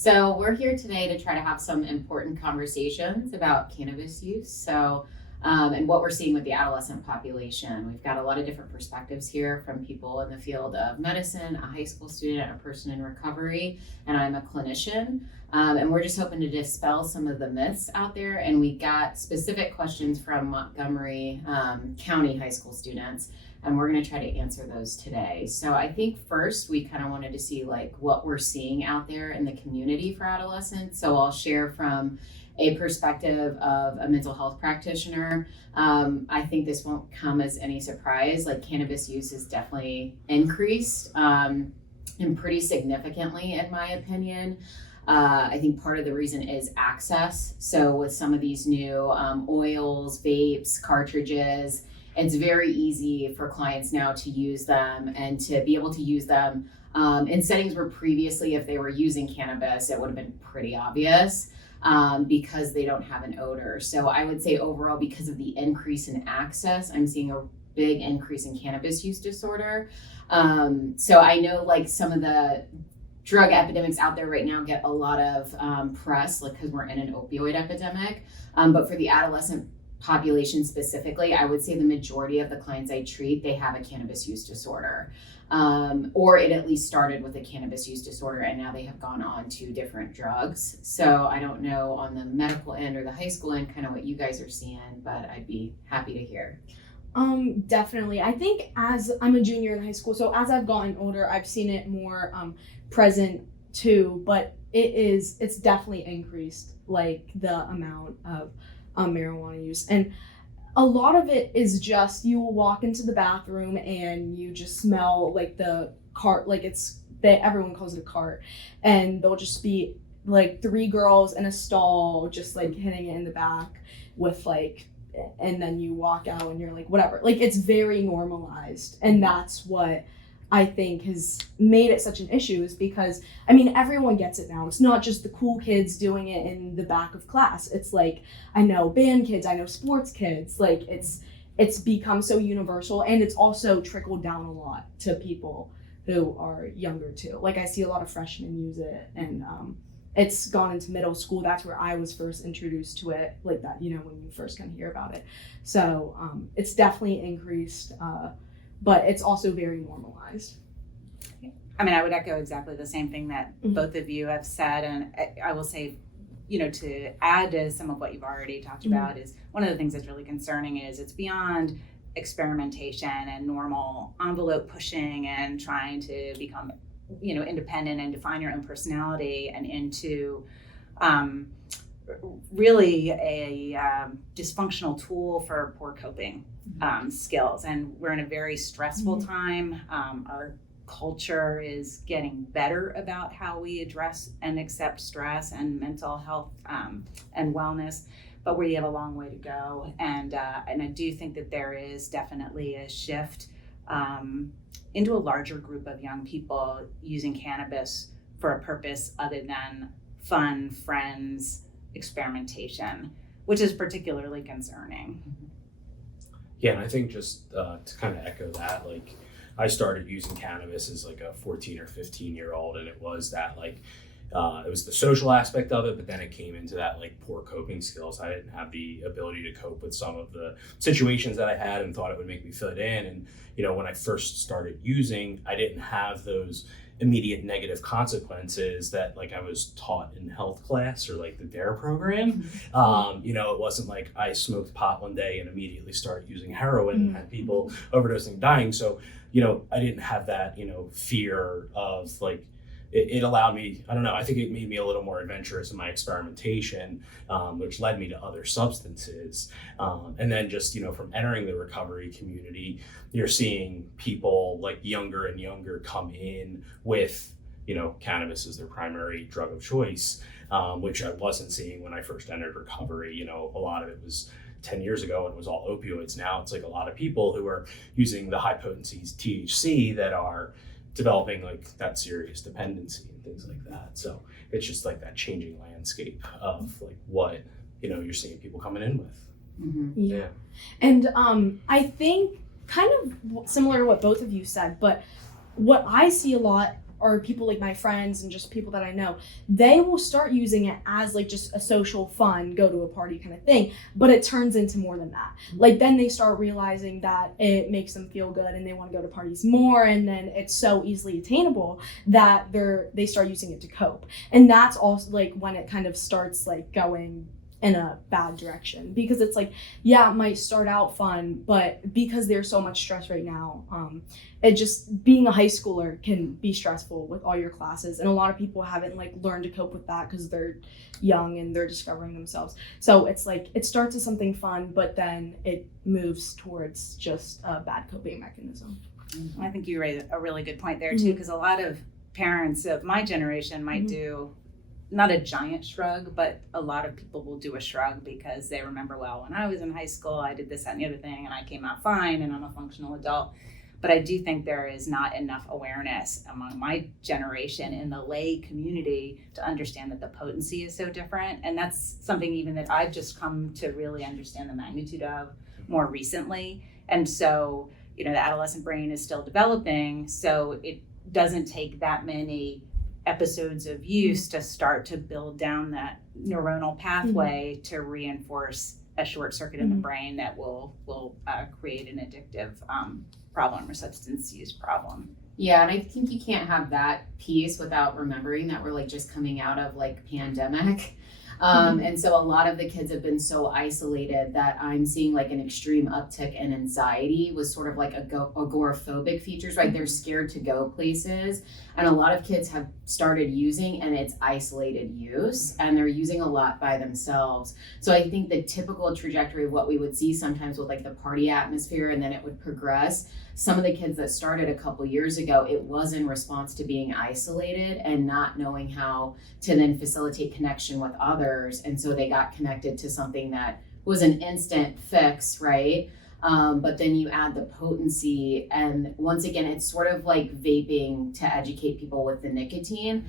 So we're here today to try to have some important conversations about cannabis use. And what we're seeing with the adolescent population. We've got a lot of different perspectives here from people in the field of medicine, a high school student, a person in recovery, and I'm a clinician. And we're just hoping to dispel some of the myths out there. And we got specific questions from Montgomery County high school students, and we're going to try to answer those today. So I think first we kind of wanted to see like what we're seeing out there in the community for adolescents. So I'll share from a perspective of a mental health practitioner. I think this won't come as any surprise. Like cannabis use is definitely increased and pretty significantly, in my opinion. I think part of the reason is access. So with some of these new oils, vapes, cartridges, it's very easy for clients now to use them and to be able to use them in settings where previously, if they were using cannabis, it would have been pretty obvious. Because they don't have an odor. So I would say overall, because of the increase in access, I'm seeing a big increase in cannabis use disorder. So I know like some of the drug epidemics out there right now get a lot of press, like because we're in an opioid epidemic. But for the adolescent population specifically, I would say the majority of the clients I treat, they have a cannabis use disorder. Or it at least started with a cannabis use disorder and now they have gone on to different drugs. So I don't know on the medical end or the high school end kind of what you guys are seeing, but I'd be happy to hear. Definitely. I think as I'm a junior in high school, so as I've gotten older, I've seen it more present too, but it's definitely increased, like the amount of marijuana use. And a lot of it is just you will walk into the bathroom and you just smell like the cart, like everyone calls it a cart, and there'll just be like 3 girls in a stall just like hitting it in the back with like, and then you walk out and you're like whatever, like it's very normalized. And that's what I think has made it such an issue, is because I mean everyone gets it now. It's not just the cool kids doing it in the back of class. It's like I know band kids, I know sports kids, like it's become so universal, and it's also trickled down a lot to people who are younger too. Like I see a lot of freshmen use it, and it's gone into middle school. That's where I was first introduced to it, like that, you know, when you first kind of hear about it. So it's definitely increased, but it's also very normalized. I mean, I would echo exactly the same thing that both of you have said. And I will say, you know, to add to some of what you've already talked about, is one of the things that's really concerning is it's beyond experimentation and normal envelope pushing and trying to become, you know, independent and define your own personality, and into really a dysfunctional tool for poor coping skills. And we're in a very stressful time. Our culture is getting better about how we address and accept stress and mental health and wellness, but we have a long way to go. And I do think that there is definitely a shift into a larger group of young people using cannabis for a purpose other than fun, friends, experimentation, which is particularly concerning. Yeah, and I think just to kind of echo that, like I started using cannabis as like a 14 or 15 year old, and it was that like it was the social aspect of it, but then it came into that like poor coping skills. I didn't have the ability to cope with some of the situations that I had and thought it would make me fit in. And you know, when I first started using, I didn't have those immediate negative consequences that like I was taught in health class or like the DARE program. You know, it wasn't like I smoked pot one day and immediately started using heroin and had people overdosing and dying. So, you know, I didn't have that, you know, fear of like, it allowed me, I don't know, I think it made me a little more adventurous in my experimentation, which led me to other substances. And then just, you know, from entering the recovery community, you're seeing people like younger and younger come in with, you know, cannabis as their primary drug of choice, which I wasn't seeing when I first entered recovery. You know, a lot of it was 10 years ago and it was all opioids. Now it's like a lot of people who are using the high potency THC that are developing like that serious dependency and things like that. So it's just like that changing landscape of like what, you know, you're seeing people coming in with. Yeah. And I think kind of similar to what both of you said, but what I see a lot or people like my friends and just people that I know, they will start using it as like just a social fun, go to a party kind of thing, but it turns into more than that. Like then they start realizing that it makes them feel good and they want to go to parties more, and then it's so easily attainable that they start using it to cope. And that's also like when it kind of starts like going in a bad direction, because it's like, yeah, it might start out fun, but because there's so much stress right now, it just, being a high schooler can be stressful with all your classes, and a lot of people haven't like learned to cope with that because they're young and they're discovering themselves. So it's like it starts as something fun, but then it moves towards just a bad coping mechanism. I think you raised a really good point there too, because a lot of parents of my generation might do not a giant shrug, but a lot of people will do a shrug because they remember, well, when I was in high school, I did this, that, and the other thing, and I came out fine, and I'm a functional adult. But I do think there is not enough awareness among my generation in the lay community to understand that the potency is so different. And that's something even that I've just come to really understand the magnitude of more recently. And so, the adolescent brain is still developing, so it doesn't take that many episodes of use to start to build down that neuronal pathway to reinforce a short circuit in the brain that will create an addictive problem or substance use problem. Yeah, and I think you can't have that piece without remembering that we're like just coming out of like pandemic. And so a lot of the kids have been so isolated that I'm seeing like an extreme uptick in anxiety with sort of like agoraphobic features, right? They're scared to go places. And a lot of kids have started using, and it's isolated use, and they're using a lot by themselves. So I think the typical trajectory of what we would see sometimes with like the party atmosphere, and then it would progress. Some of the kids that started a couple years ago, it was in response to being isolated and not knowing how to then facilitate connection with others. And so they got connected to something that was an instant fix, right? But then you add the potency, and once again, it's sort of like vaping to educate people with the nicotine.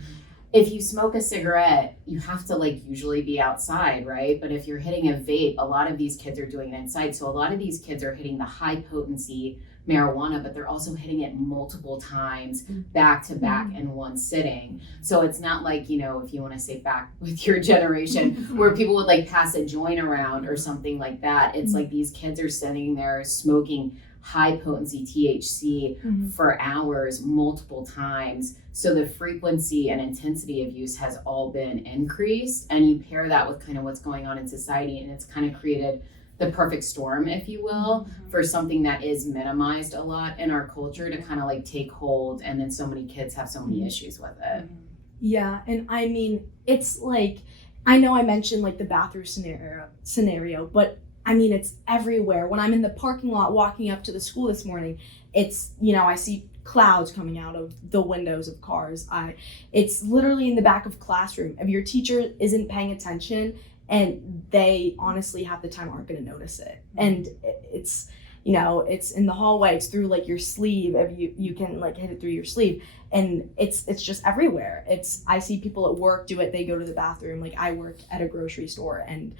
If you smoke a cigarette, you have to like usually be outside, right? But if you're hitting a vape, a lot of these kids are doing it inside. So a lot of these kids are hitting the high potency marijuana, but they're also hitting it multiple times back to back in one sitting. So it's not like, if you want to say back with your generation where people would like pass a joint around or something like that. It's like these kids are sitting there smoking high potency THC for hours, multiple times. So the frequency and intensity of use has all been increased, and you pair that with kind of what's going on in society, and it's kind of created the perfect storm, if you will, for something that is minimized a lot in our culture to kind of like take hold, and then so many kids have so many issues with it. Yeah, and I mean, it's like, I know I mentioned like the bathroom scenario, but I mean, it's everywhere. When I'm in the parking lot walking up to the school this morning, it's, I see clouds coming out of the windows of cars. It's literally in the back of classroom. If your teacher isn't paying attention, and they honestly half the time aren't going to notice it. And it's, it's in the hallway, it's through like your sleeve, if you can like hit it through your sleeve, and it's just everywhere. I see people at work do it, they go to the bathroom, like I work at a grocery store, and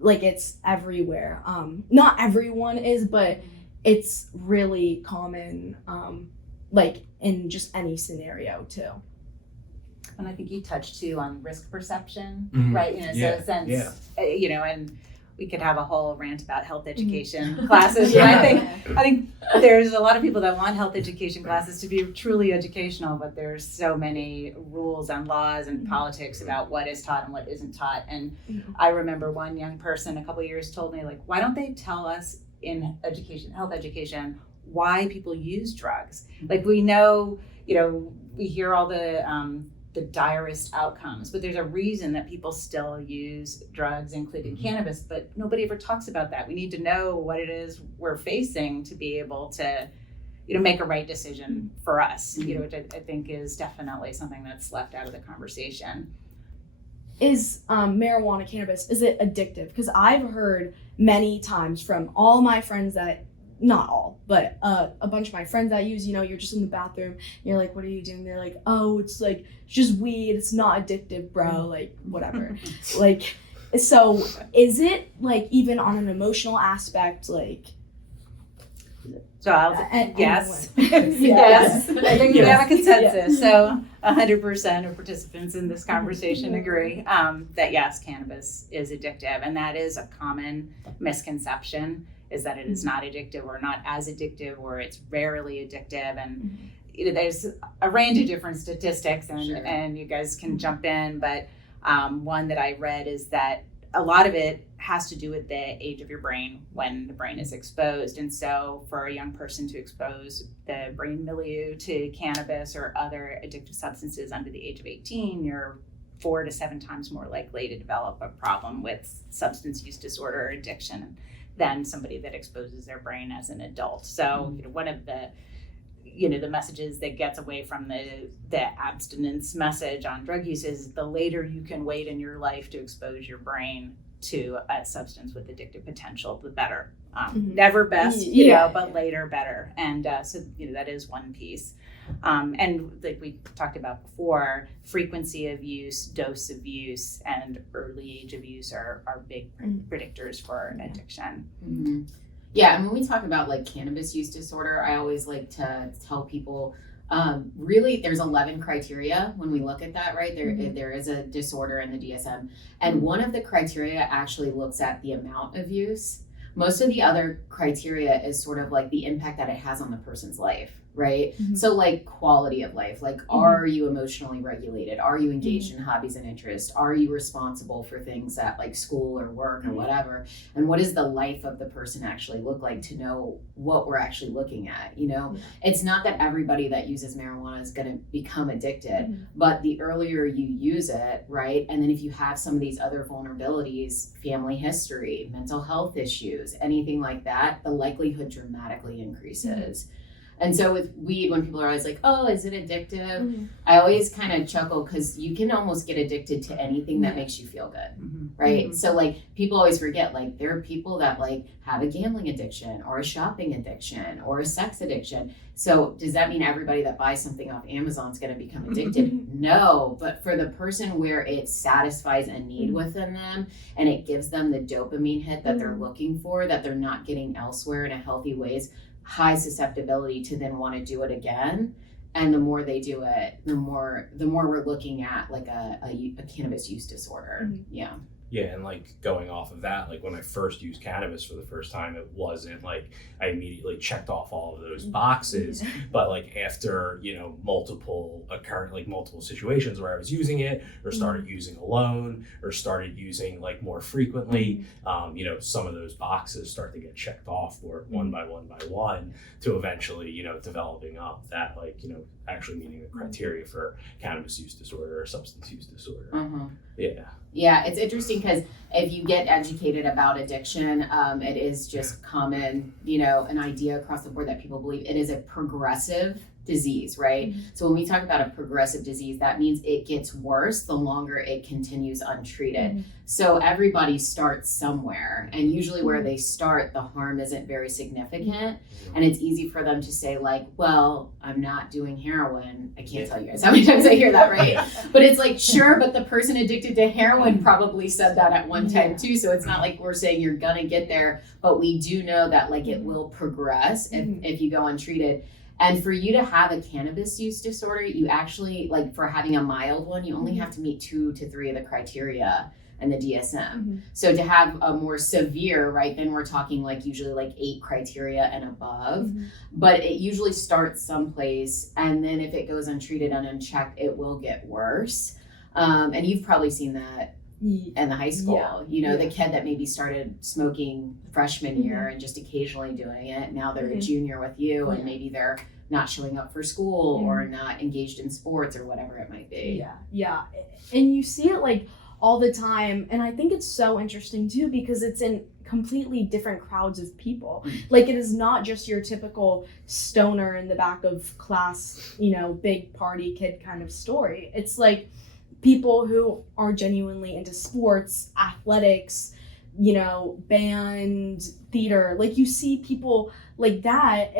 like it's everywhere. Not everyone is, but it's really common, like in just any scenario too. And I think you touched too on risk perception, Mm-hmm. right? In a sense, and we could have a whole rant about health education classes. Yeah. But I think there's a lot of people that want health education classes to be truly educational, but there's so many rules and laws and politics about what is taught and what isn't taught. And I remember one young person a couple of years told me, like, why don't they tell us in health education, why people use drugs? Like, we know, we hear all the direst outcomes, but there's a reason that people still use drugs, including cannabis, but nobody ever talks about that. We need to know what it is we're facing to be able to, make a right decision for us, which I think is definitely something that's left out of the conversation. Is marijuana, cannabis, is it addictive? Because I've heard many times from all my friends that, not all, but a bunch of my friends that use, you're just in the bathroom, you're like, what are you doing? They're like, oh, it's like just weed, it's not addictive, bro, like whatever. Like, so is it like even on an emotional aspect, like? So I'll And- yes, and- yes. I think we Yes. have a consensus. So 100% of participants in this conversation agree that yes, cannabis is addictive, and that is a common misconception: is that it is not addictive, or not as addictive, or it's rarely addictive. And there's a range of different statistics, and Sure. and you guys can jump in. But one that I read is that a lot of it has to do with the age of your brain when the brain is exposed. And so for a young person to expose the brain milieu to cannabis or other addictive substances under the age of 18, you're 4 to 7 times more likely to develop a problem with substance use disorder or addiction than somebody that exposes their brain as an adult. So one of the the messages that gets away from the abstinence message on drug use is the later you can wait in your life to expose your brain to a substance with addictive potential, the better. Never best, but later better. And so that is one piece. And like we talked about before, frequency of use, dose of use, and early age of use are big predictors for addiction. Mm-hmm. Yeah, and when we talk about like cannabis use disorder, I always like to tell people really there's 11 criteria when we look at that, right? There is a disorder in the DSM, and one of the criteria actually looks at the amount of use. Most of the other criteria is sort of like the impact that it has on the person's life, right? So like quality of life, like are you emotionally regulated? Are you engaged in hobbies and interests? Are you responsible for things at like school or work or whatever? And what does the life of the person actually look like to know what we're actually looking at? It's not that everybody that uses marijuana is going to become addicted, but the earlier you use it, right? And then if you have some of these other vulnerabilities, family history, mental health issues, anything like that, the likelihood dramatically increases. And so with weed, when people are always like, oh, is it addictive? I always kind of chuckle because you can almost get addicted to anything that makes you feel good, right? So like people always forget, like there are people that like have a gambling addiction or a shopping addiction or a sex addiction. So does that mean everybody that buys something off Amazon is going to become addicted? No, but for the person where it satisfies a need within them and it gives them the dopamine hit that they're looking for, that they're not getting elsewhere in a healthy ways, high susceptibility to then want to do it again. And the more they do it, the more we're looking at like a cannabis use disorder. Yeah, and like going off of that, like when I first used cannabis for the first time, it wasn't like I immediately checked off all of those boxes, but like after, multiple situations where I was using it or started using alone or started using like more frequently, some of those boxes start to get checked off for one by one to eventually, developing up that like, actually meeting the criteria for cannabis use disorder or substance use disorder. Yeah, it's interesting because if you get educated about addiction, it is just common, an idea across the board that people believe it is a progressive disease, right? So when we talk about a progressive disease, that means it gets worse the longer it continues untreated. So everybody starts somewhere, and usually where they start, the harm isn't very significant. And it's easy for them to say like, well, I'm not doing heroin. I can't tell you guys how many times I hear that, right? But it's like, sure, but the person addicted to heroin probably said that at one time too. So it's not like we're saying you're gonna get there, but we do know that like it will progress if you go untreated. And for you to have a cannabis use disorder, you actually, like for having a mild one, you only have to meet 2 to 3 of the criteria in the DSM. So to have a more severe, right, then we're talking like usually like 8 criteria and above. But it usually starts someplace, and then if it goes untreated and unchecked, it will get worse. And you've probably seen that in the high school, the kid that maybe started smoking freshman year and just occasionally doing it. Now they're a junior with you and maybe they're not showing up for school or not engaged in sports or whatever it might be. Yeah. And you see it like all the time. And I think it's so interesting too, because it's in completely different crowds of people. Like it is not just your typical stoner in the back of class, big party kid kind of story. It's like people who are genuinely into sports, athletics, band, theater. Like you see people like that,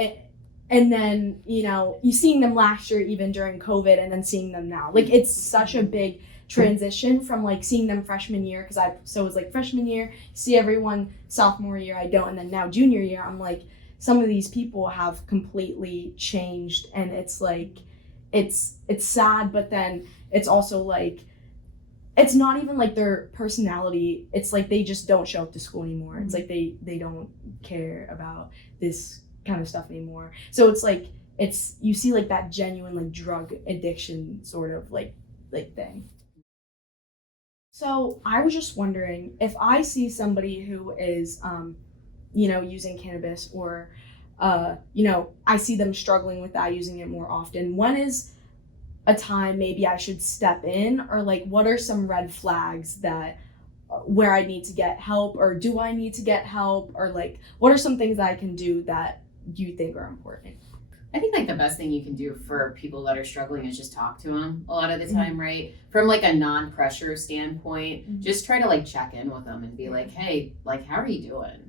and then you seeing them last year even during COVID, and then seeing them now. Like it's such a big transition from like seeing them freshman year, because it was like freshman year, see everyone sophomore year, I don't, and then now junior year, I'm like, some of these people have completely changed, and it's like it's sad, but then it's also like it's not even like their personality, it's like they just don't show up to school anymore. It's like they don't care about this kind of stuff anymore. So it's like you see like that genuine like drug addiction sort of like thing. So I was just wondering, if I see somebody who is using cannabis, or I see them struggling with that, using it more often, when is a time maybe I should step in, or like what are some red flags that where I need to get help, or do I need to get help, or like what are some things that I can do that you think are important? I think like the best thing you can do for people that are struggling is just talk to them a lot of the time, right? From like a non-pressure standpoint, just try to like check in with them and be like, hey, like, how are you doing?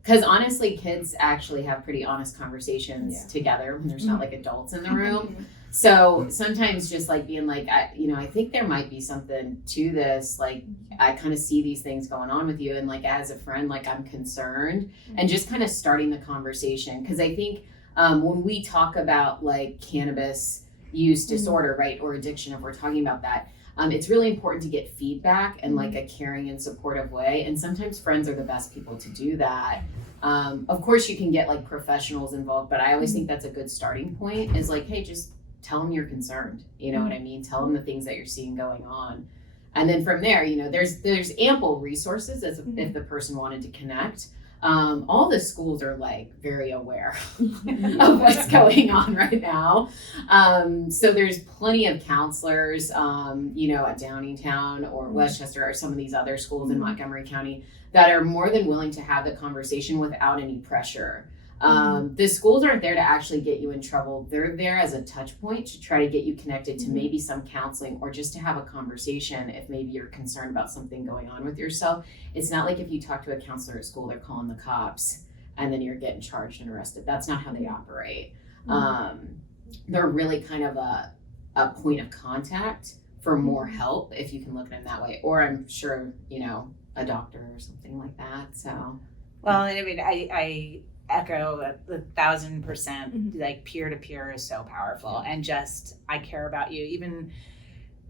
Because honestly, kids actually have pretty honest conversations together when there's not like adults in the room. So sometimes just like being like, I think there might be something to this. Like, I kind of see these things going on with you. And like, as a friend, like I'm concerned, and just kind of starting the conversation. Because I think when we talk about like cannabis use disorder, right, or addiction, if we're talking about that, it's really important to get feedback in like a caring and supportive way. And sometimes friends are the best people to do that. Of course, you can get like professionals involved, but I always think that's a good starting point, is like, hey, just tell them you're concerned. You know what I mean? Tell them the things that you're seeing going on. And then from there, there's ample resources as if the person wanted to connect. All the schools are like very aware of what's going on right now. So there's plenty of counselors, at Downingtown or Westchester or some of these other schools in Montgomery County that are more than willing to have the conversation without any pressure. The schools aren't there to actually get you in trouble. They're there as a touch point to try to get you connected to maybe some counseling, or just to have a conversation if maybe you're concerned about something going on with yourself. It's not like if you talk to a counselor at school, they're calling the cops and then you're getting charged and arrested. That's not how they operate. They're really kind of a point of contact for more help, if you can look at them that way. Or I'm sure, a doctor or something like that. So, well, I mean, I echo 1,000%. Like peer-to-peer is so powerful, and just I care about you, even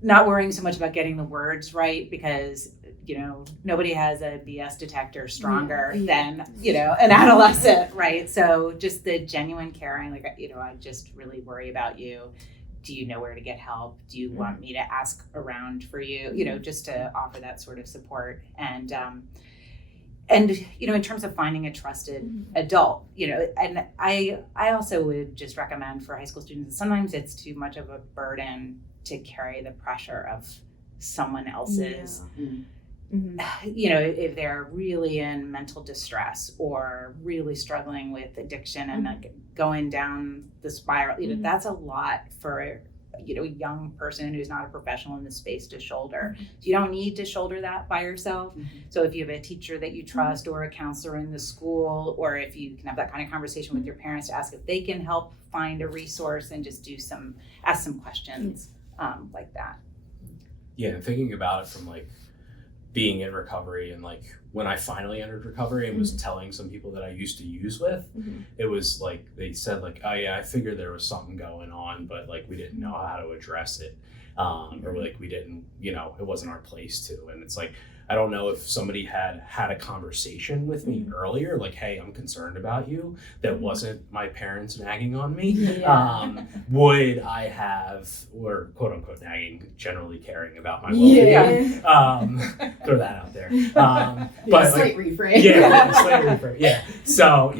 not worrying so much about getting the words right, because nobody has a BS detector stronger than an adolescent, right? So just the genuine caring, like I just really worry about you. Do you know where to get help? Do you want me to ask around for you? Just to offer that sort of support. And in terms of finding a trusted adult, and I also would just recommend for high school students, sometimes it's too much of a burden to carry the pressure of someone else's, if they're really in mental distress or really struggling with addiction and like going down the spiral, that's a lot for a young person who's not a professional in the space to shoulder. So you don't need to shoulder that by yourself. So if you have a teacher that you trust, or a counselor in the school, or if you can have that kind of conversation with your parents to ask if they can help find a resource, and just ask some questions like that. Yeah, and thinking about it from like being in recovery, and like when I finally entered recovery and was telling some people that I used to use with, it was like they said like, oh yeah, I figured there was something going on, but like we didn't know how to address it, or like we didn't, it wasn't our place to. And it's like, I don't know if somebody had a conversation with me earlier, like, hey, I'm concerned about you, that wasn't my parents nagging on me. Would I have, or quote unquote nagging, generally caring about my well-being? Throw that out there. But slight like, reframe. Slight reframe. Yeah. So,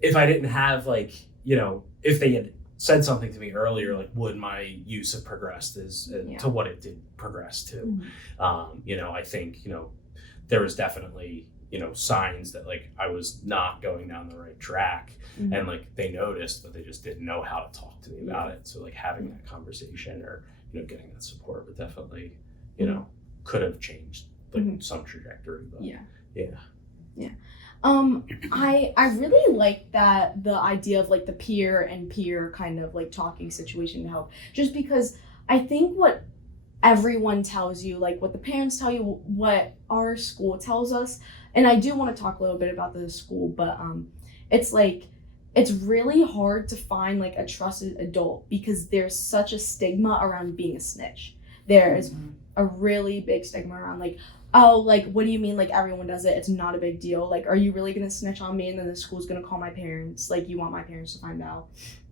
if I didn't have like, if they had said something to me earlier, like, would my use have progressed to what it did progress to? I think, there was definitely, signs that like I was not going down the right track, and like they noticed, but they just didn't know how to talk to me about it. So like having that conversation, or, getting that support would definitely, could have changed like some trajectory. But I really like that, the idea of like the peer and peer kind of like talking situation to help, just because I think what everyone tells you, like what the parents tell you, what our school tells us, and I do want to talk a little bit about the school, but it's like it's really hard to find like a trusted adult because there's such a stigma around being a snitch. There's a really big stigma around like, oh, like, what do you mean, like, everyone does it, it's not a big deal, like, are you really gonna snitch on me and then the school's gonna call my parents, like, you want my parents to find out?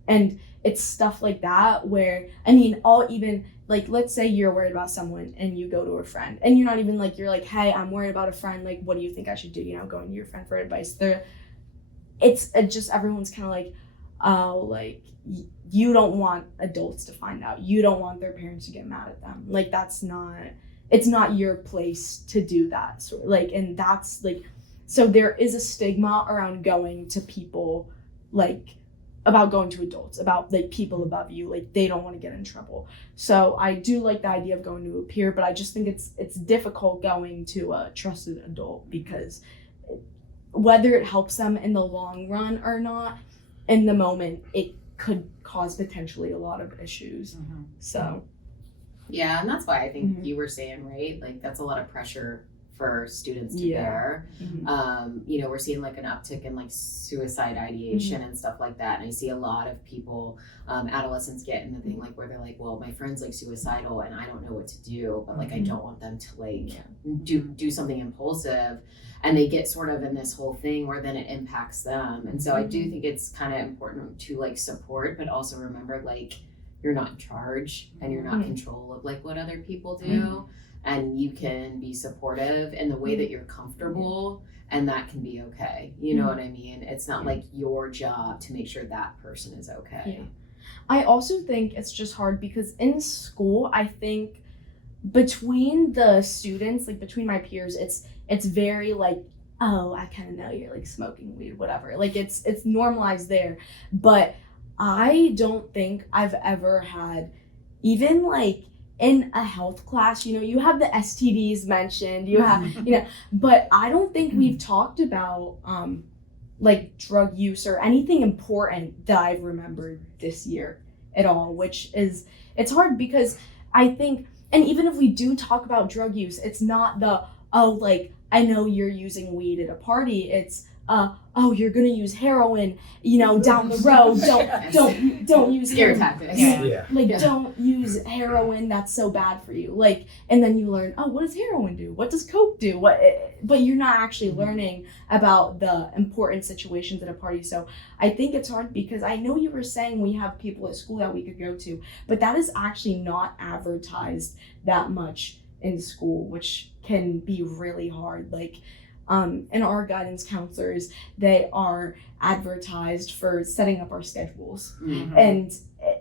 And it's stuff like that where, I mean, all even, like, let's say you're worried about someone and you go to a friend and you're not even like, you're like, hey, I'm worried about a friend, like, what do you think I should do, you know, going to your friend for advice. It's just, everyone's kind of like, oh, like, you don't want adults to find out, you don't want their parents to get mad at them, like, it's not your place to do that, so, like, and that's like, so there is a stigma around going to people, like, about going to adults, about like people above you, like they don't want to get in trouble. So I do like the idea of going to a peer, but I just think it's difficult going to a trusted adult because whether it helps them in the long run or not, in the moment it could cause potentially a lot of issues. So yeah, and that's why I think you were saying, right, like that's a lot of pressure for students to bear. You know, we're seeing like an uptick in like suicide ideation and stuff like that, and I see a lot of people, adolescents get in the thing like where they're like, well, my friend's like suicidal and I don't know what to do, but like I don't want them to like do something impulsive, and they get sort of in this whole thing where then it impacts them. And so I do think it's kind of important to like support, but also remember like you're not in charge and you're not in control of like what other people do. And you can be supportive in the way that you're comfortable, and that can be okay. You know what I mean? It's not like your job to make sure that person is okay. I also think it's just hard because in school, I think between the students, like between my peers, it's very like, oh, I kind of know you're like smoking weed, whatever. Like it's normalized there. But I don't think I've ever had, even like in a health class, you know, you have the STDs mentioned, you have, you know, but I don't think we've talked about like drug use or anything important that I've remembered this year at all, which is, it's hard because I think, and even if we do talk about drug use, it's not the, oh, like, I know you're using weed at a party, it's, oh, you're gonna use heroin, you know, down the road. Don't use scare heroin. tactics. Like, don't use heroin. That's so bad for you. Like, and then you learn, oh, what does heroin do? What does coke do? But you're not actually learning about the important situations at a party. So I think it's hard because I know you were saying we have people at school that we could go to, but that is actually not advertised that much in school, which can be really hard. Like, and our guidance counselors, they are advertised for setting up our schedules. And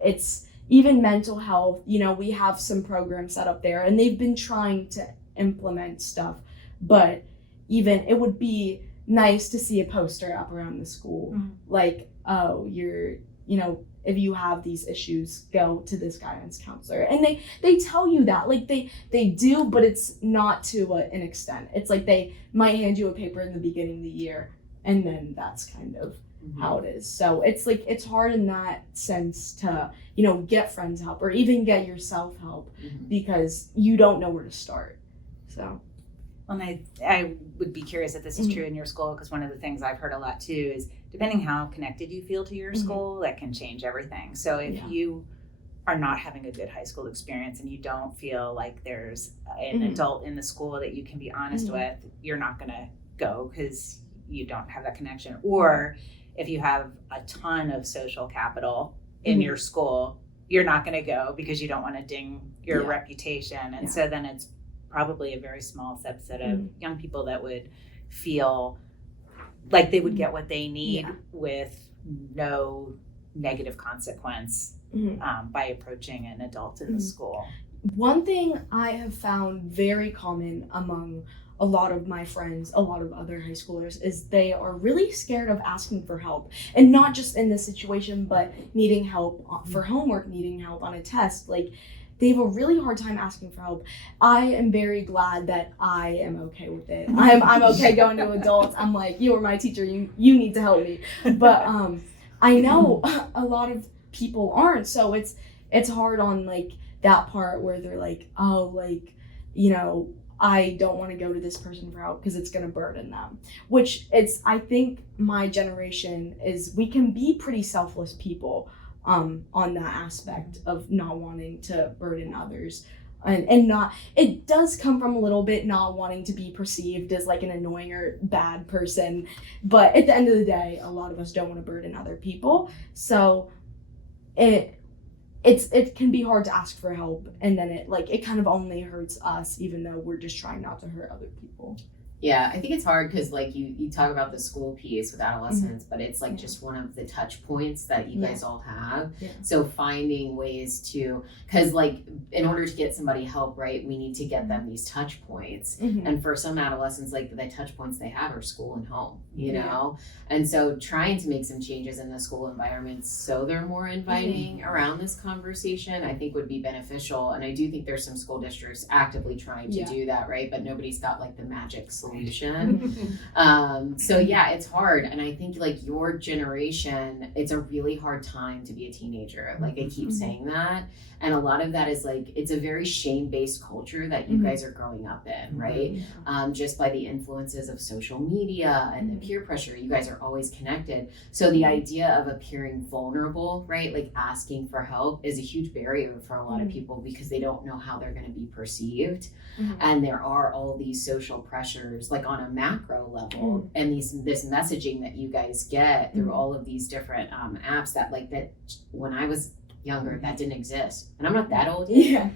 it's even mental health, you know, we have some programs set up there and they've been trying to implement stuff, but even it would be nice to see a poster up around the school, like, oh, you're, you know, if you have these issues, go to this guidance counselor. And they tell you that, like they do, but it's not to an extent. It's like they might hand you a paper in the beginning of the year, and then that's kind of how it is. So it's like, it's hard in that sense to, you know, get friends help or even get yourself help because you don't know where to start. So. Well, and I would be curious if this is true in your school, because one of the things I've heard a lot too is depending how connected you feel to your school, that can change everything. So if you are not having a good high school experience and you don't feel like there's an adult in the school that you can be honest with, you're not going to go because you don't have that connection. Or if you have a ton of social capital in your school, you're not going to go because you don't want to ding your reputation. And so then it's probably a very small subset of young people that would feel like they would get what they need with no negative consequence by approaching an adult in the school. One thing I have found very common among a lot of my friends, a lot of other high schoolers, is they are really scared of asking for help. And not just in this situation, but needing help for homework, needing help on a test. Like, they have a really hard time asking for help. I am very glad that I am okay with it. I'm okay going to adults. I'm like, you are my teacher. You need to help me. But I know a lot of people aren't. So it's hard on like that part where they're like, oh, like, you know, I don't want to go to this person for help because it's going to burden them. Which I think my generation we can be pretty selfless people on that aspect of not wanting to burden others. And not, it does come from a little bit not wanting to be perceived as like an annoying or bad person, but at the end of the day, a lot of us don't want to burden other people. So it can be hard to ask for help, and then it kind of only hurts us, even though we're just trying not to hurt other people. Yeah, I think it's hard because like you talk about the school piece with adolescents, but it's like Yeah. just one of the touch points that you guys all have. Yeah. So finding ways to, because like in order to get somebody help, right, we need to get them these touch points. Mhm. And for some adolescents, like the touch points they have are school and home, you Yeah. know? And so trying to make some changes in the school environments so they're more inviting around this conversation, I think would be beneficial. And I do think there's some school districts actively trying to Yeah. do that, right? But nobody's got like the magic solution. So yeah, it's hard. And I think like your generation, it's a really hard time to be a teenager. Like I keep saying that. And a lot of that is like, it's a very shame-based culture that you guys are growing up in, right? Just by the influences of social media and the peer pressure, you guys are always connected. So the idea of appearing vulnerable, right? Like asking for help is a huge barrier for a lot of people because they don't know how they're going to be perceived. And there are all these social pressures like on a macro level and this messaging that you guys get through all of these different apps that when I was younger that didn't exist, and I'm not that old yet,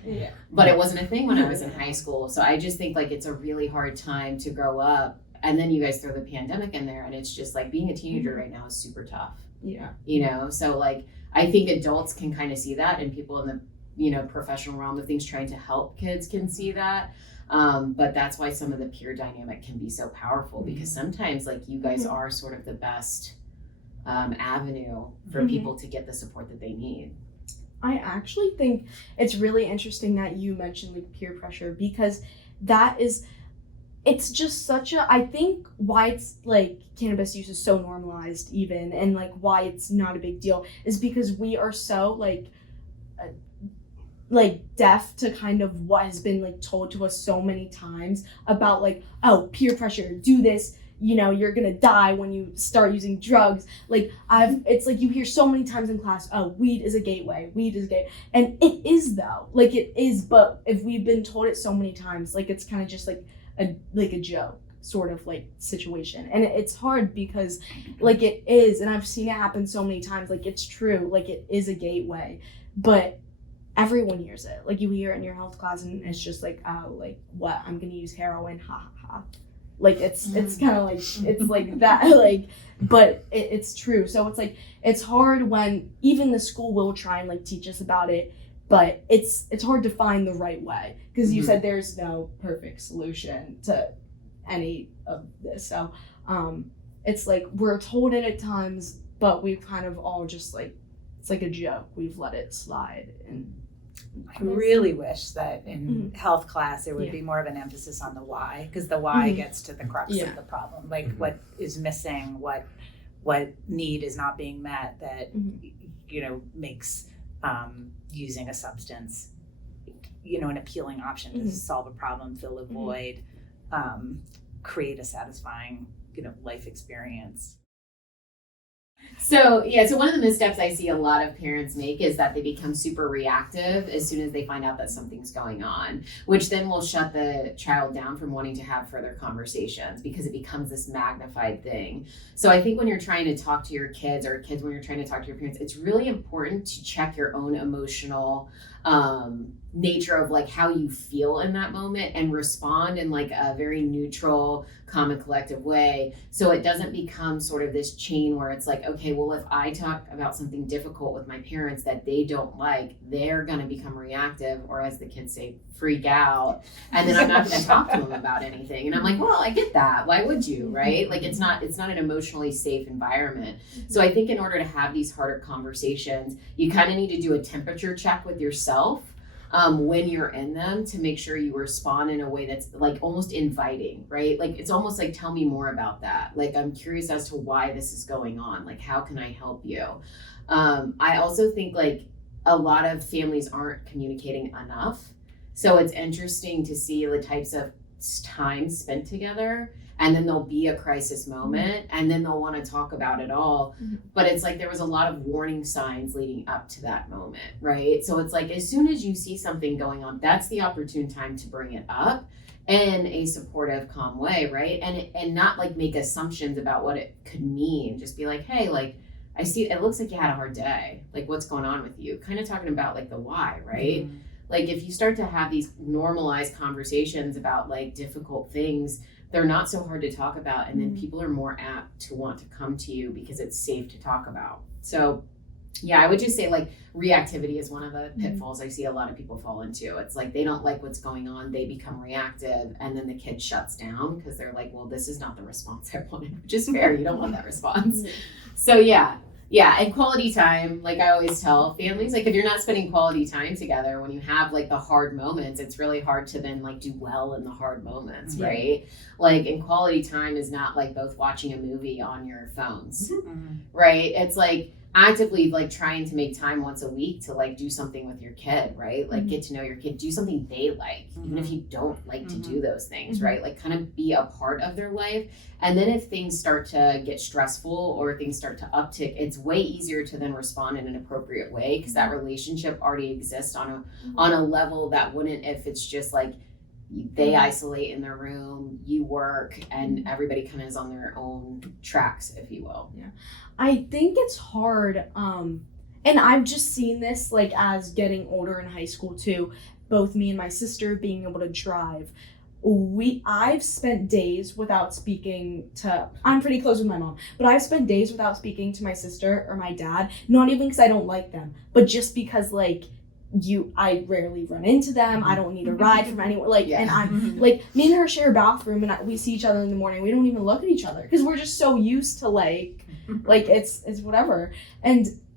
but it wasn't a thing when I was in high school. So I just think like it's a really hard time to grow up, and then you guys throw the pandemic in there, and it's just like being a teenager right now is super tough, you know. So like I think adults can kind of see that, and people in the professional realm of things trying to help kids can see that. But that's why some of the peer dynamic can be so powerful, because sometimes like you guys are sort of the best avenue for people to get the support that they need. I actually think it's really interesting that you mentioned like peer pressure, because it's just I think why it's like cannabis use is so normalized even, and like why it's not a big deal is because we are so like deaf to kind of what has been like told to us so many times about like, oh, peer pressure, do this, you're gonna die when you start using drugs. Like it's like you hear so many times in class, oh, weed is a gateway, and it is though, like it is, but if we've been told it so many times, like it's kind of just like a joke sort of like situation, and it's hard because like it is, and I've seen it happen so many times, like it's true, like it is a gateway, but everyone hears it. Like you hear it in your health class and it's just like, oh, like what, I'm gonna use heroin, ha ha ha. Like it's kind of like, it's like that, like, but it's true. So it's like, it's hard when even the school will try and like teach us about it, but it's hard to find the right way, because you said there's no perfect solution to any of this. So it's like we're told it at times, but we've kind of all just like, it's like a joke, we've let it slide. And I really wish that in health class there would be more of an emphasis on the why, because the why gets to the crux of the problem, like what is missing, what need is not being met that makes using a substance an appealing option to solve a problem, fill a void, create a satisfying life experience. So one of the missteps I see a lot of parents make is that they become super reactive as soon as they find out that something's going on, which then will shut the child down from wanting to have further conversations because it becomes this magnified thing. So I think when you're trying to talk to your kids, or kids when you're trying to talk to your parents, it's really important to check your own emotional nature of like how you feel in that moment and respond in like a very neutral, calm and collective way, so it doesn't become sort of this chain where it's like, okay, well, if I talk about something difficult with my parents that they don't like, they're going to become reactive, or as the kids say, freak out, and then I'm not going to talk to them about anything. And I'm like, well, I get that, why would you, right? Like it's not an emotionally safe environment. So I think in order to have these harder conversations, you kind of need to do a temperature check with yourself when you're in them, to make sure you respond in a way that's like almost inviting, right? Like it's almost like, tell me more about that. Like I'm curious as to why this is going on. Like how can I help you? I also think like a lot of families aren't communicating enough. So it's interesting to see the types of time spent together, and then there'll be a crisis moment, and then they'll want to talk about it all. But it's like there was a lot of warning signs leading up to that moment, right? So it's like as soon as you see something going on, that's the opportune time to bring it up in a supportive, calm way, right? And not like make assumptions about what it could mean. Just be like, hey, like, I see it looks like you had a hard day. Like, what's going on with you? Kind of talking about like the why, right? Like if you start to have these normalized conversations about like difficult things, they're not so hard to talk about, and then people are more apt to want to come to you because it's safe to talk about. So yeah, I would just say like reactivity is one of the pitfalls I see a lot of people fall into. It's like they don't like what's going on, they become reactive, and then the kid shuts down because they're like, well, this is not the response I wanted, which is fair. You don't want that response. So yeah, and quality time, like I always tell families, like if you're not spending quality time together, when you have like the hard moments, it's really hard to then like do well in the hard moments, right? Like, and quality time is not like both watching a movie on your phones, right? It's like actively like trying to make time once a week to like do something with your kid, right? Like get to know your kid, do something they like, even if you don't like to do those things, right? Like kind of be a part of their life. And then if things start to get stressful or things start to uptick, it's way easier to then respond in an appropriate way because that relationship already exists on a level that wouldn't if it's just like they isolate in their room, you work, and everybody kind of is on their own tracks, if you will. Yeah, I think it's hard, and I've just seen this like as getting older in high school too. Both me and my sister being able to drive. I've spent days without speaking to, I'm pretty close with my mom, but I've spent days without speaking to my sister or my dad, not even because I don't like them, but just because like I rarely run into them. I don't need a ride from anywhere. Like, and I'm like, me and her share a bathroom, and we see each other in the morning. We don't even look at each other because we're just so used to like it's whatever.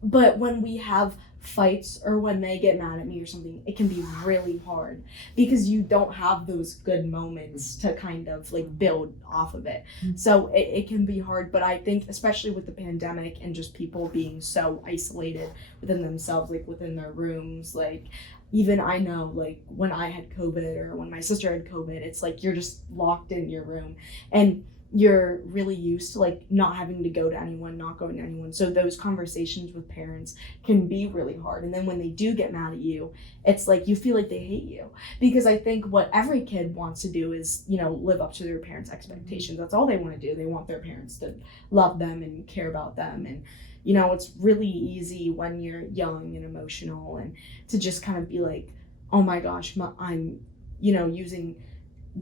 But when we have fights or when they get mad at me or something, it can be really hard because you don't have those good moments to kind of like build off of it. So it can be hard, but I think especially with the pandemic and just people being so isolated within themselves, like within their rooms, like even I know like when I had COVID or when my sister had COVID, it's like you're just locked in your room and you're really used to like not having to go to anyone, not going to anyone. So those conversations with parents can be really hard. And then when they do get mad at you, it's like you feel like they hate you. Because I think what every kid wants to do is, you know, live up to their parents' expectations. That's all they want to do. They want their parents to love them and care about them. And, you know, it's really easy when you're young and emotional and to just kind of be like, oh my gosh, I'm, you know, using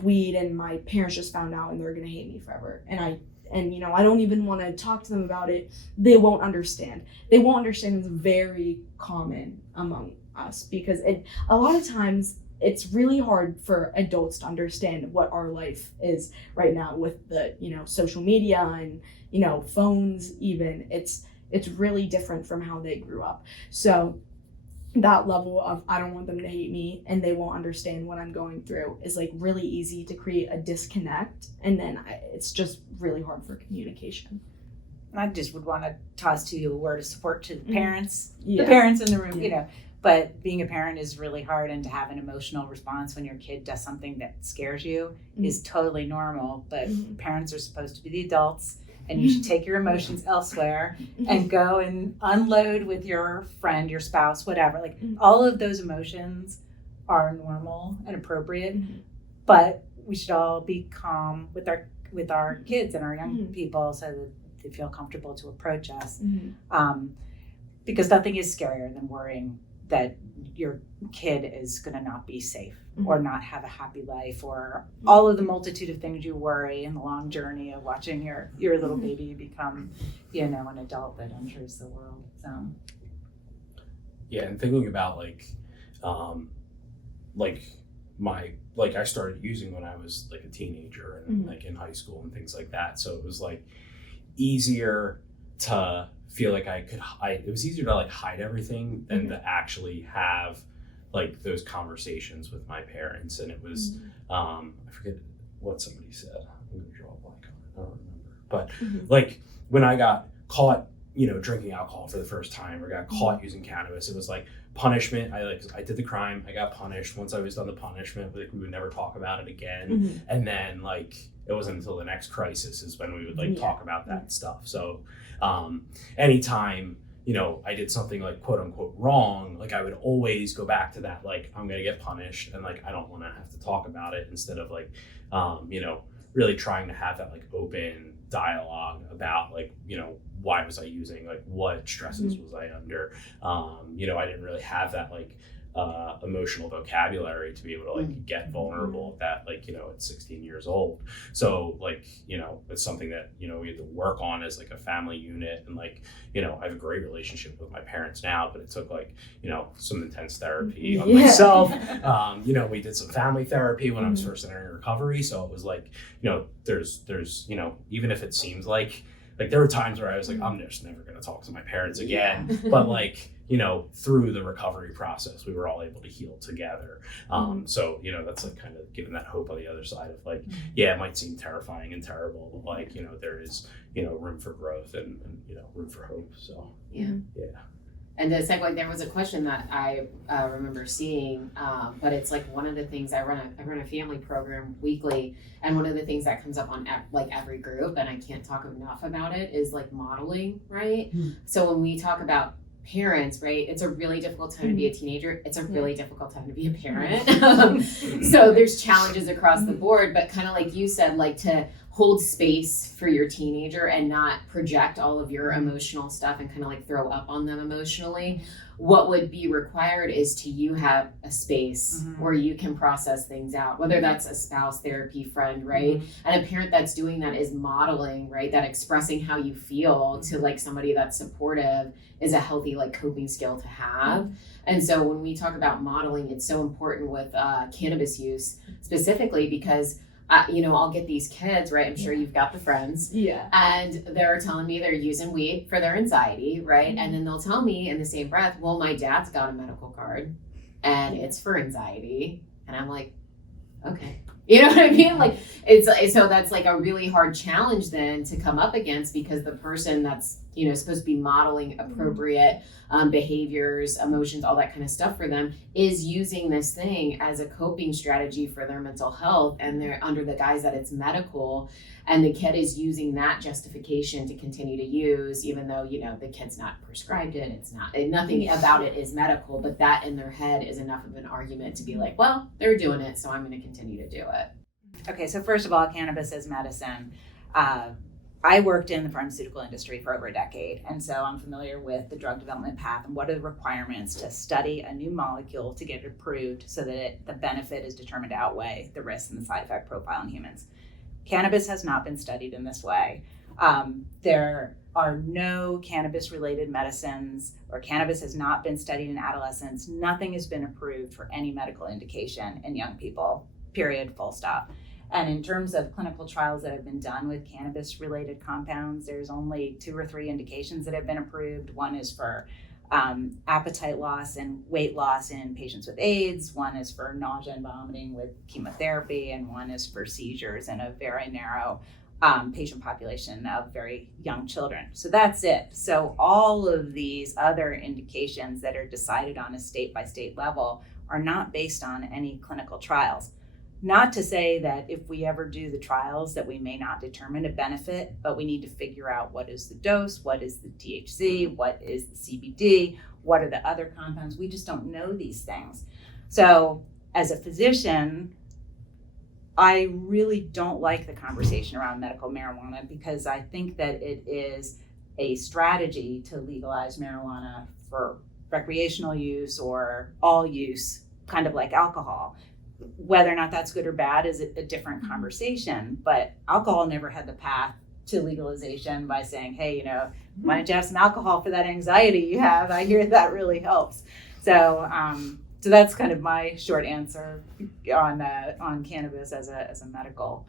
weed and my parents just found out and they're gonna hate me forever, and you know I don't even want to talk to them about it. They won't understand. It's very common among us because a lot of times it's really hard for adults to understand what our life is right now with the, you know, social media and, you know, phones. Even it's really different from how they grew up. So that level of I don't want them to hate me and they won't understand what I'm going through is like really easy to create a disconnect, and then it's just really hard for communication. I just would want to toss to you a word of support to the parents, the parents in the room, you know, but being a parent is really hard, and to have an emotional response when your kid does something that scares you is totally normal, but parents are supposed to be the adults. And you should take your emotions elsewhere and go and unload with your friend, your spouse, whatever. Like all of those emotions are normal and appropriate, but we should all be calm with our kids and our young people so that they feel comfortable to approach us. Because nothing is scarier than worrying that your kid is going to not be safe or not have a happy life, or all of the multitude of things you worry in the long journey of watching your little baby become, you know, an adult that enters the world. So yeah, and thinking about I started using when I was like a teenager and like in high school and things like that, so it was like easier to feel like it was easier to like hide everything than to actually have like those conversations with my parents. And it was I forget what somebody said, I'm gonna draw a blank on it, I don't remember, but like when I got caught, you know, drinking alcohol for the first time or got caught using cannabis, it was like punishment. I did the crime. I got punished. Once I was done the punishment, like we would never talk about it again. And then like it wasn't until the next crisis is when we would like talk about that stuff. So anytime, you know, I did something like quote unquote wrong, like I would always go back to that, like I'm gonna get punished and like I don't want to have to talk about it, instead of like you know, really trying to have that like open dialogue about like, you know, why was I using, like what stresses was I under. You know, I didn't really have that like emotional vocabulary to be able to like get vulnerable at that, like, you know, at 16 years old. So like, you know, it's something that, you know, we had to work on as like a family unit. And like, you know, I have a great relationship with my parents now, but it took like, you know, some intense therapy on myself. You know, we did some family therapy when I was first entering recovery. So it was like, you know, there's, you know, even if it seems like there were times where I was like, I'm just never going to talk to my parents again. But like, you know, through the recovery process, we were all able to heal together. So, you know, that's like kind of giving that hope on the other side of like, yeah, it might seem terrifying and terrible, but like, you know, there is, you know, room for growth and you know, room for hope. So, yeah. And the segue, there was a question that I remember seeing, but it's like one of the things I run a family program weekly, and one of the things that comes up on like every group, and I can't talk enough about it, is like modeling, right? So when we talk about parents, right, it's a really difficult time to be a teenager. It's a really difficult time to be a parent. So there's challenges across the board, but kind of like you said, like to hold space for your teenager and not project all of your emotional stuff and kind of like throw up on them emotionally. What would be required is to you have a space where you can process things out, whether that's a spouse, therapy, friend, right? And a parent that's doing that is modeling, right? That expressing how you feel to like somebody that's supportive is a healthy like coping skill to have. And so when we talk about modeling, it's so important with cannabis use specifically, because you know, I'll get these kids, right? I'm sure you've got the friends. And they're telling me they're using weed for their anxiety, right? And then they'll tell me in the same breath, well, my dad's got a medical card and it's for anxiety. And I'm like, okay. You know what I mean? Like so that's like a really hard challenge then to come up against, because the person that's, you know, supposed to be modeling appropriate behaviors, emotions, all that kind of stuff for them is using this thing as a coping strategy for their mental health, and they're under the guise that it's medical, and the kid is using that justification to continue to use, even though, you know, the kid's not prescribed it, it's not, nothing about it is medical, but that in their head is enough of an argument to be like, well, they're doing it, so I'm going to continue to do it. Okay, so first of all, cannabis is medicine. I worked in the pharmaceutical industry for over a decade, and so I'm familiar with the drug development path and what are the requirements to study a new molecule to get it approved so that the benefit is determined to outweigh the risks and the side effect profile in humans. Cannabis has not been studied in this way. There are no cannabis-related medicines, or cannabis has not been studied in adolescents. Nothing has been approved for any medical indication in young people, period, full stop. And in terms of clinical trials that have been done with cannabis-related compounds, there's only 2 or 3 indications that have been approved. One is for appetite loss and weight loss in patients with AIDS. One is for nausea and vomiting with chemotherapy, and one is for seizures in a very narrow patient population of very young children. So that's it. So all of these other indications that are decided on a state-by-state level are not based on any clinical trials. Not to say that if we ever do the trials that we may not determine a benefit, but we need to figure out what is the dose, what is the THC, what is the CBD, what are the other compounds. We just don't know these things. So as a physician, I really don't like the conversation around medical marijuana, because I think that it is a strategy to legalize marijuana for recreational use or all use, kind of like alcohol. Whether or not that's good or bad is a different conversation, but alcohol never had the path to legalization by saying, hey, you know, why don't you have some alcohol for that anxiety you have? I hear that really helps. So so that's kind of my short answer on cannabis as a medical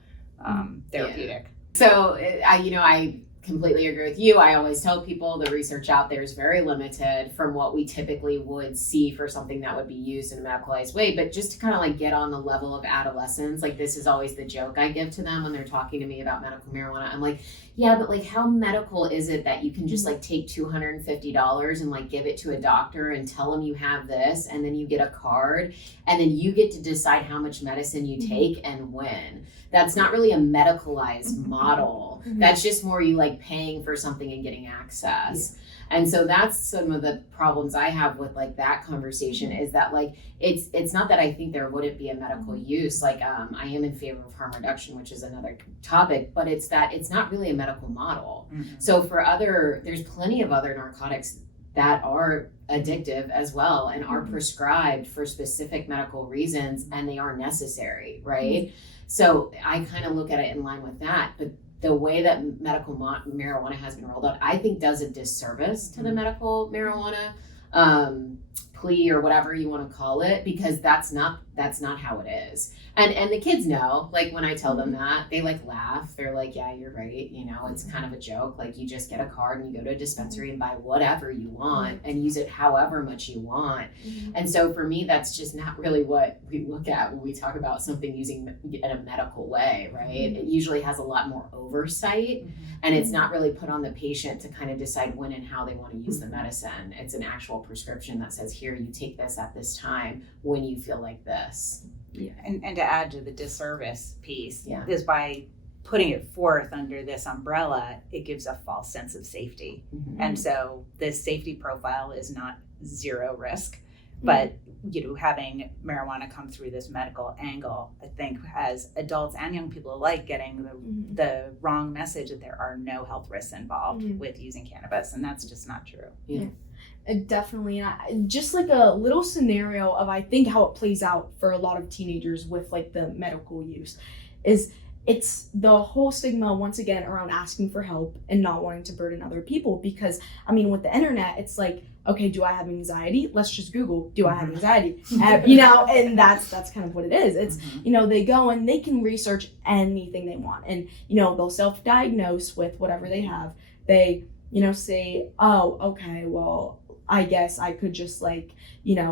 therapeutic. So I completely agree with you. I always tell people the research out there is very limited from what we typically would see for something that would be used in a medicalized way. But just to kind of like get on the level of adolescents, like this is always the joke I give to them when they're talking to me about medical marijuana. I'm like, yeah, but like how medical is it that you can just like take $250 and like give it to a doctor and tell them you have this, and then you get a card and then you get to decide how much medicine you take and when? That's not really a medicalized model. That's just more you like paying for something and getting access. And so that's some of the problems I have with like that conversation, is that like it's not that I think there wouldn't be a medical use. Like I am in favor of harm reduction, which is another topic, but it's that it's not really a medical model. So there's plenty of other narcotics that are addictive as well and are prescribed for specific medical reasons, and they are necessary, right? So I kind of look at it in line with that, but the way that medical marijuana has been rolled out, I think does a disservice to the medical marijuana plea or whatever you want to call it, because that's not how it is. And the kids know, like when I tell them that, they like laugh. They're like, yeah, you're right. You know, it's kind of a joke. Like you just get a card and you go to a dispensary and buy whatever you want and use it however much you want. And so for me, that's just not really what we look at when we talk about something using in a medical way, right? It usually has a lot more oversight, and it's not really put on the patient to kind of decide when and how they want to use the medicine. It's an actual prescription that says, here, you take this at this time when you feel like this. And to add to the disservice piece is by putting it forth under this umbrella, it gives a false sense of safety. And so this safety profile is not zero risk, but having marijuana come through this medical angle, I think as adults and young people alike getting the wrong message that there are no health risks involved with using cannabis, and that's just not true. Definitely. Just like a little scenario of I think how it plays out for a lot of teenagers with like the medical use is it's the whole stigma once again around asking for help and not wanting to burden other people, because I mean with the internet it's like, okay, do I have anxiety? Let's just Google, do I have anxiety? And that's kind of what it is. It's they go and they can research anything they want, and they'll self-diagnose with whatever they have. They say, oh, okay, well, I guess I could just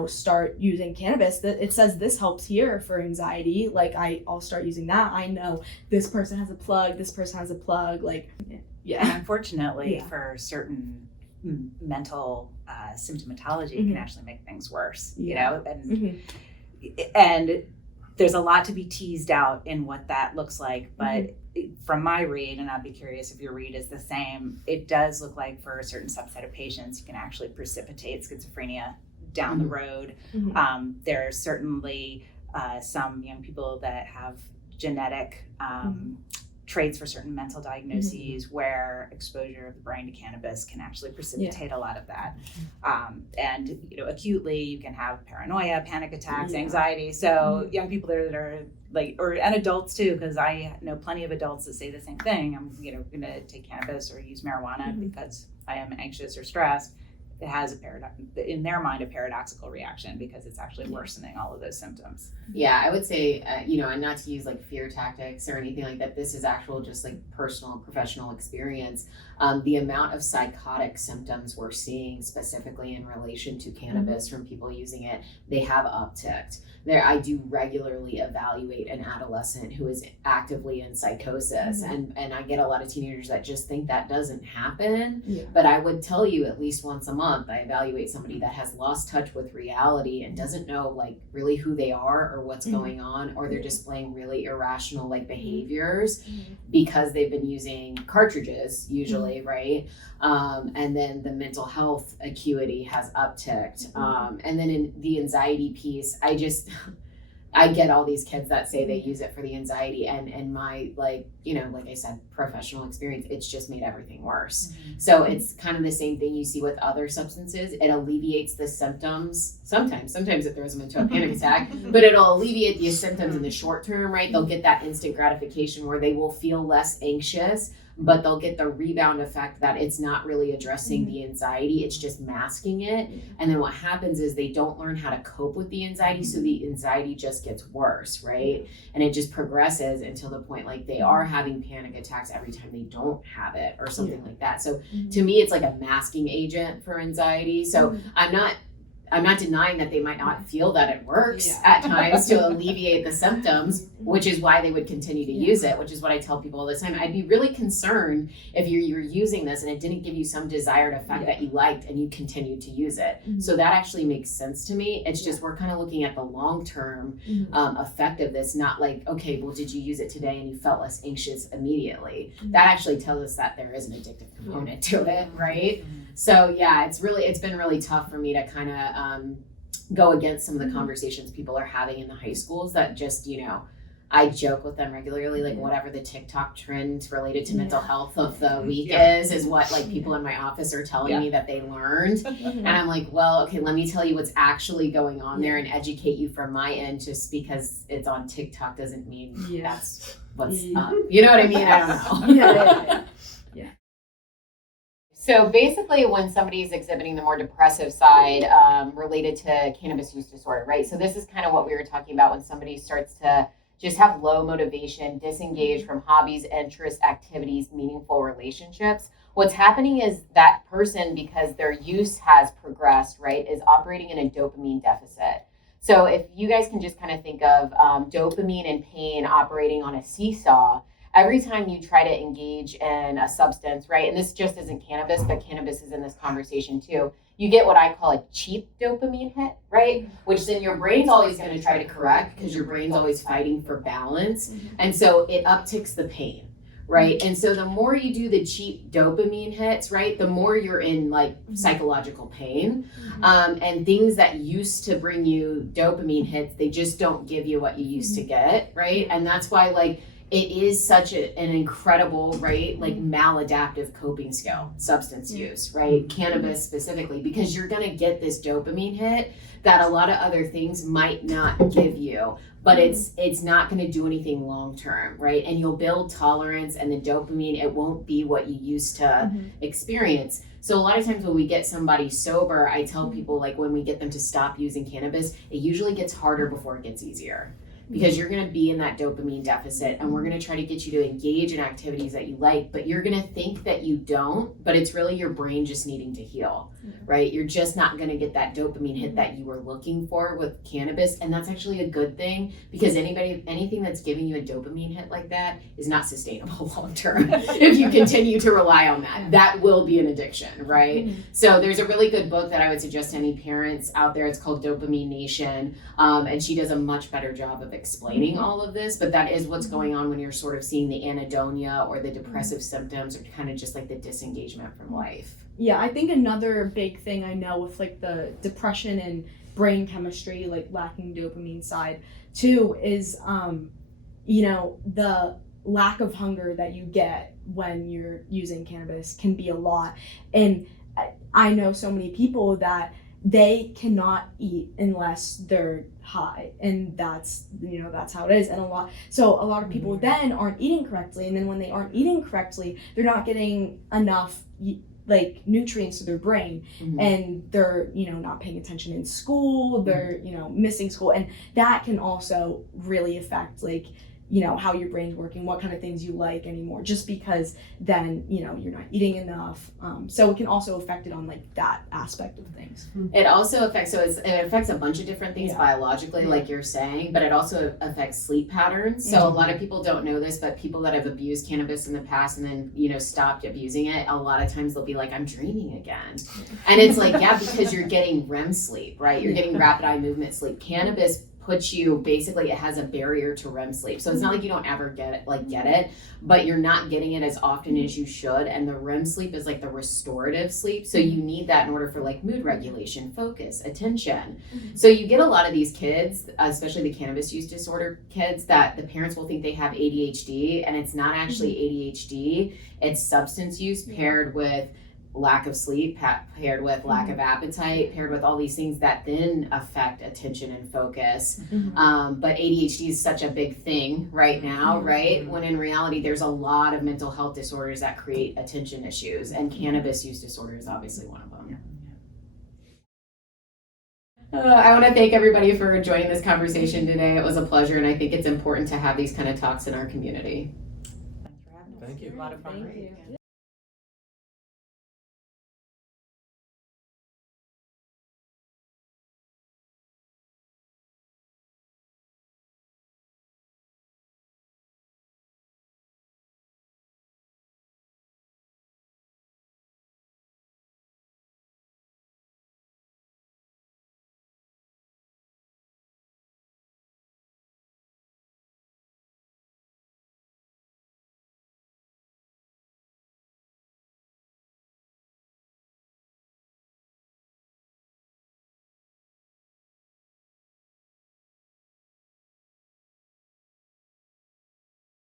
start using cannabis. It says this helps here for anxiety. Like I'll start using that. I know this person has a plug. This person has a plug. And unfortunately, for certain mental symptomatology, it can actually make things worse. And there's a lot to be teased out in what that looks like, but from my read, and I'd be curious if your read is the same, it does look like for a certain subset of patients, you can actually precipitate schizophrenia down the road. There are certainly some young people that have genetic traits for certain mental diagnoses where exposure of the brain to cannabis can actually precipitate a lot of that. And acutely you can have paranoia, panic attacks, anxiety. So young people that are and adults too, because I know plenty of adults that say the same thing. I'm going to take cannabis or use marijuana because I am anxious or stressed. It has in their mind a paradoxical reaction because it's actually worsening all of those symptoms. Yeah, I would say, and not to use like fear tactics or anything like that, this is actual just like personal and professional experience. The amount of psychotic symptoms we're seeing specifically in relation to cannabis from people using it, they have upticked. I do regularly evaluate an adolescent who is actively in psychosis, and I get a lot of teenagers that just think that doesn't happen, but I would tell you at least once a month I evaluate somebody that has lost touch with reality and doesn't know like really who they are or what's going on, or they're displaying really irrational like behaviors because they've been using cartridges usually, right? And then the mental health acuity has upticked. And then in the anxiety piece, I get all these kids that say they use it for the anxiety, and my like I said, professional experience, it's just made everything worse. So it's kind of the same thing you see with other substances. It alleviates the symptoms. Sometimes it throws them into a panic attack, but it'll alleviate the symptoms in the short term, right? They'll get that instant gratification where they will feel less anxious, but they'll get the rebound effect that it's not really addressing the anxiety, it's just masking it. And then what happens is they don't learn how to cope with the anxiety, so the anxiety just gets worse, right? And it just progresses until the point like they are having panic attacks every time they don't have it or something like that. So to me, it's like a masking agent for anxiety. So I'm not denying that they might not feel that it works at times to alleviate the symptoms, which is why they would continue to use it, which is what I tell people all the time. I'd be really concerned if you're using this and it didn't give you some desired effect that you liked and you continued to use it. So that actually makes sense to me. It's just we're kind of looking at the long-term effect of this, not like, okay, well, did you use it today and you felt less anxious immediately? That actually tells us that there is an addictive component to it, right? So yeah, it's been really tough for me to kind of go against some of the conversations people are having in the high schools that just, I joke with them regularly, like whatever the TikTok trend related to mental health of the week is what like people in my office are telling me that they learned. And I'm like, well, okay, let me tell you what's actually going on there and educate you from my end. Just because it's on TikTok doesn't mean that's what's up. You know what I mean? I don't know. So basically when somebody's exhibiting the more depressive side related to cannabis use disorder, right? So this is kind of what we were talking about when somebody starts to just have low motivation, disengage from hobbies, interests, activities, meaningful relationships. What's happening is that person, because their use has progressed, right, is operating in a dopamine deficit. So if you guys can just kind of think of dopamine and pain operating on a seesaw, every time you try to engage in a substance, right, and this just isn't cannabis, but cannabis is in this conversation too, you get what I call a cheap dopamine hit, right? Which then your brain's always going to try to correct because your brain's always fighting for balance. And so it upticks the pain, right? And so the more you do the cheap dopamine hits, right, the more you're in like psychological pain. And things that used to bring you dopamine hits, they just don't give you what you used to get, right? And that's why like, it is such an incredible, right, like maladaptive coping skill, substance use, right? Cannabis specifically, because you're gonna get this dopamine hit that a lot of other things might not give you, but it's not gonna do anything long-term, right? And you'll build tolerance and the dopamine, it won't be what you used to experience. So a lot of times when we get somebody sober, I tell people like when we get them to stop using cannabis, it usually gets harder before it gets easier. Because you're going to be in that dopamine deficit and we're going to try to get you to engage in activities that you like, but you're going to think that you don't, but it's really your brain just needing to heal, right? You're just not going to get that dopamine hit that you were looking for with cannabis. And that's actually a good thing because anything that's giving you a dopamine hit like that is not sustainable long term. If you continue to rely on that will be an addiction, right? So there's a really good book that I would suggest to any parents out there. It's called Dopamine Nation. And she does a much better job of explaining all of this, but that is what's going on when you're sort of seeing the anhedonia or the depressive symptoms or kind of just like the disengagement from life. Yeah, I think another big thing I know with like the depression and brain chemistry, like lacking dopamine side too, is the lack of hunger that you get when you're using cannabis can be a lot. And I know so many people that they cannot eat unless they're high, and that's how it is. And a lot of people then aren't eating correctly, and then when they aren't eating correctly, they're not getting enough like nutrients to their brain, and they're not paying attention in school, they're missing school, and that can also really affect like how your brain's working, what kind of things you like anymore, just because then you're not eating enough. So it can also affect it on like that aspect of things. It also affects it affects a bunch of different things biologically, like you're saying, but it also affects sleep patterns. So a lot of people don't know this, but people that have abused cannabis in the past and then stopped abusing it, a lot of times they'll be like, I'm dreaming again. And it's like, because you're getting REM sleep, right? You're getting rapid eye movement sleep. Cannabis puts you, basically it has a barrier to REM sleep. So it's not like you don't ever get it, but you're not getting it as often as you should. And the REM sleep is like the restorative sleep. So you need that in order for like mood regulation, focus, attention. So you get a lot of these kids, especially the cannabis use disorder kids, that the parents will think they have ADHD, and it's not actually ADHD. It's substance use paired with lack of sleep paired with lack of appetite, paired with all these things that then affect attention and focus. But ADHD is such a big thing right now, right? When in reality, there's a lot of mental health disorders that create attention issues, and cannabis use disorder is obviously one of them. I want to thank everybody for joining this conversation today. It was a pleasure, and I think it's important to have these kind of talks in our community. Thanks for having us. Thank you. A lot of fun. Thank you.